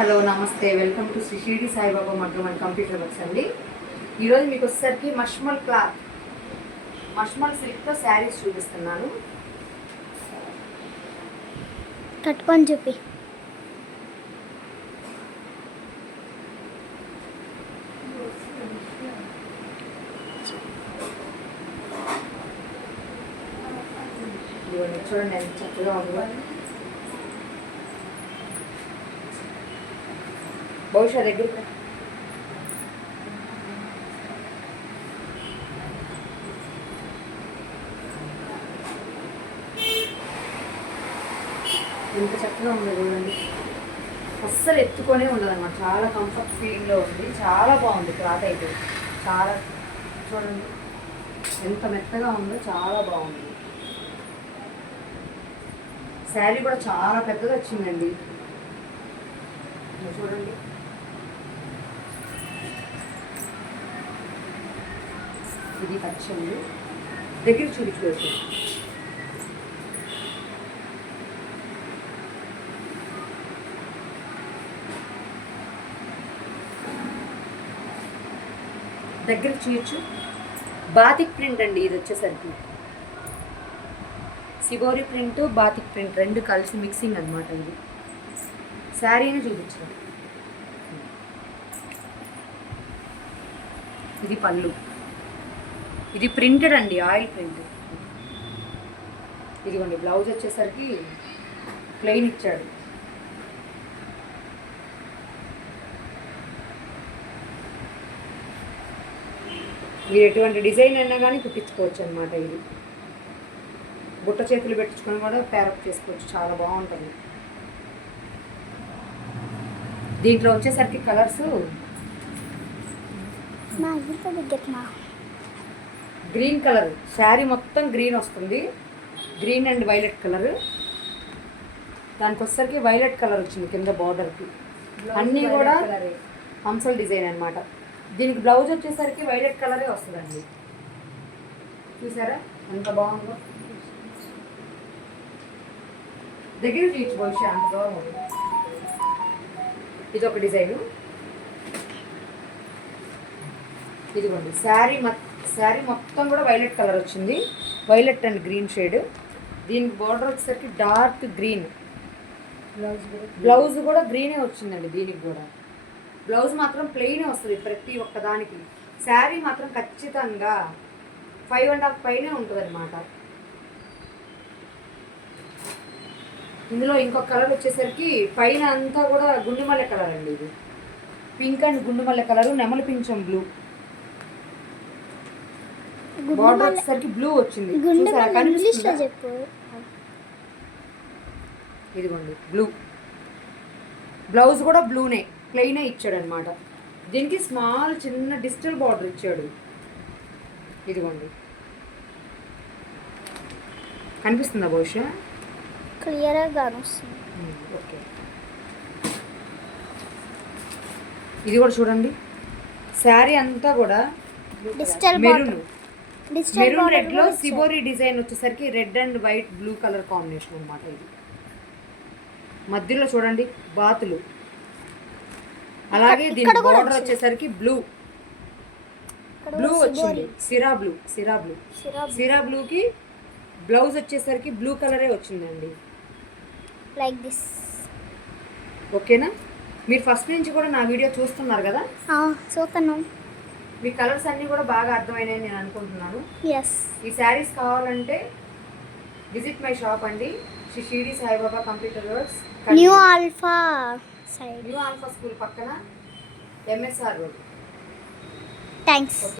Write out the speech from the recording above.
Hello నమస్తే, welcome to Shri Shirdi Saibaba మగ్గం and computer works అండి. ఈరోజు మీకు వచ్చేసరికి మష్మల్ సిల్క్తో శారీస్ చూపిస్తున్నాను. కట్టుకొని చూపి. చూడండి ఎంత చక్కగా ఉందో. బహుశా దగ్గర ఎంత చక్కగా ఉండదు చూడండి. అస్సలు ఎత్తుకొనే ఉండదు అన్నమాట. చాలా కంఫర్ట్ ఫీలింగ్లో ఉంది. చాలా బాగుంది క్లాత్ అయితే. చాలా చూడండి ఎంత మెత్తగా ఉందో, చాలా బాగుంది. శారీ కూడా చాలా పెద్దగా వచ్చిందండి. చూడండి ఇది పచ్చండి. దగ్గర చూపించవచ్చు. దగ్గర చూయొచ్చు. బాతిక్ ప్రింట్ అండి ఇది వచ్చేసరికి. సిబోరి ప్రింట్, బాతిక్ ప్రింట్ రెండు కలిసి మిక్సింగ్ అనమాట. ఇది శారీని చూపించాలి. ఇది పళ్ళు. ఇది ప్రింటెడ్ అండి, ఆయిల్ ప్రింట్. ఇదిగోండి బ్లౌజ్ వచ్చేసరికి ప్లెయిన్ ఇచ్చాడు. మీరు ఎటువంటి డిజైన్ అయినా కానీ కుట్టించుకోవచ్చు అనమాట. ఇది బుట్ట చేతులు పెట్టించుకొని కూడా ప్యారప్ చేసుకోవచ్చు. చాలా బాగుంటుంది. దీంట్లో వచ్చేసరికి కలర్స్ గ్రీన్ కలర్. శారీ మొత్తం గ్రీన్ వస్తుంది. Green and violet colour. దానికి వచ్చేసరికి వైలెట్ కలర్ వచ్చింది కింద బార్డర్కి. అన్నీ కూడా హంసల్ డిజైన్ అనమాట. దీనికి బ్లౌజ్ వచ్చేసరికి వైలెట్ కలరే వస్తుందండి. చూసారా ఎంత బాగుందో. దగ్గర తీసుకోవచ్చు అంత దూరం. ఇది ఒక డిజైను. ఇదిగోండి శారీ మొత్తం కూడా వైలెట్ కలర్ వచ్చింది. Violet and green shade. దీనికి బార్డర్ వచ్చేసరికి డార్క్ గ్రీన్. బ్లౌజ్ కూడా గ్రీనే వచ్చిందండి. దీనికి కూడా బ్లౌజ్ మాత్రం ప్లెయినే వస్తుంది ప్రతి ఒక్కదానికి. శారీ మాత్రం ఖచ్చితంగా 5.5 పైనే ఉంటుంది అనమాట. ఇందులో ఇంకొక కలర్ వచ్చేసరికి పైన అంతా కూడా గుండుమల్లె కలర్ అండి. ఇది పింక్ అండ్ గుండుమల్లె కలరు, నెమలి పింఛం బ్లూ. బార్డర్ వచ్చేసరికి బ్లూ వచ్చింది. ఇదిగోండి బ్లూ. బ్లౌజ్ కూడా బ్లూనే, ప్లెయినే ఇచ్చాడు అనమాట. దీనికి స్మాల్ చిన్న డిజిటల్ బార్డర్ ఇచ్చాడు. ఇదిగోండి కనిపిస్తుందా బహుశా? క్లియర్గా వస్తుంది. ఓకే. ఇది కూడా చూడండి. శారీ అంతా కూడా మెరూన్ రెడ్ లో సిబోరి డిజైన్ వచ్చేసరికి red and white blue colour combination అనమాట. ఇది మధ్యలో చూడండి బాతులు. అలాగే దీని బార్డర్ వచ్చేసరికి బ్లూ వచ్చింది. సిరా బ్లూకి బ్లౌజ్ వచ్చేసరికి బ్లూ కలరే వచ్చిందండి. Like this. ఓకేనా? మీరు ఫస్ట్ నుంచి కూడా నా వీడియో చూస్తున్నారు కదా? చూస్తున్నాం. మీ కలర్స్ అన్నీ కూడా బాగా అర్థమైనాయని నేను అనుకుంటున్నాను. ఈ శారీస్ కావాలంటే విజిట్ మై షాప్ అండి. Shri Shirdi Saibaba computer works, new alpha school పక్కన, MSR రోడ్. థ్యాంక్స్.